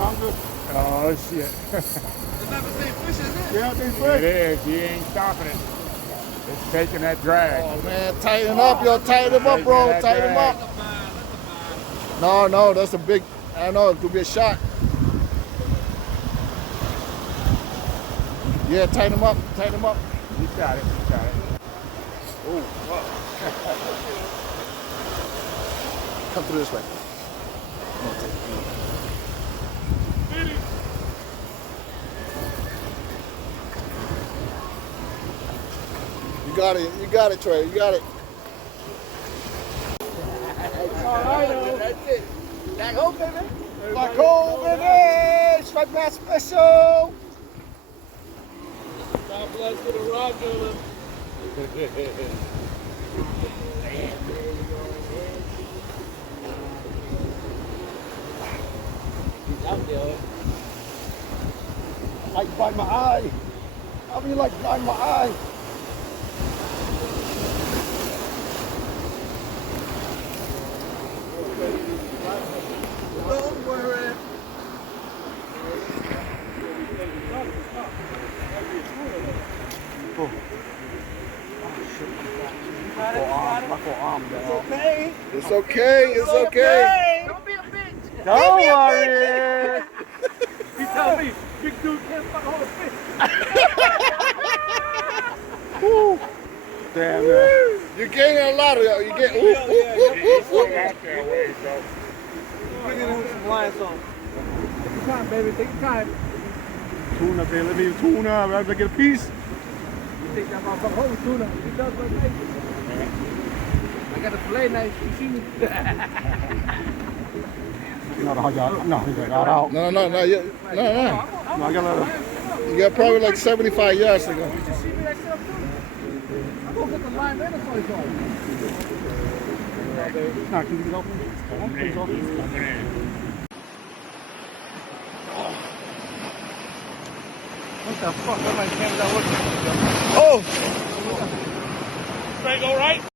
Oh, shit. It's never seen fish, is it? Yeah, big fish. It is. He ain't stopping it. It's taking that drag. Oh, man. Tighten up, yo. Tighten him up, bro. Tighten him up. No, that's a big, I know, it could be a shot. Yeah, tighten him up. Tighten him up. He got it. He got it. Oh, come through this way. You got it, Trey. You got it. All right, that's it. Blackhole, baby. Blackhole, baby! Stripebass special! God bless to the rock driller. He's out there. I like blind my eye. How do you like blind my eye? Don't worry. It's okay. It's okay. Don't be a bitch. Don't worry. He tell me, big dude can't fuck hold a fish. Damn, man. You're getting a lot of y'all. You get. He's still out there way, so. Bring in some lion song. Take your time, baby. Take your time. Tuna, baby. Let me tuna. I'm going to get a piece. You think that motherfucker hold tuna? He does what it takes. I got the fillet knife. You see me? No, he got out. No. No, I got a. You got probably like 75 yards to go. You see me that stuff too? I'm gonna get the line right on his phone. No, can you get off? What the fuck? I'm like, damn, that was. Oh! Straight go right?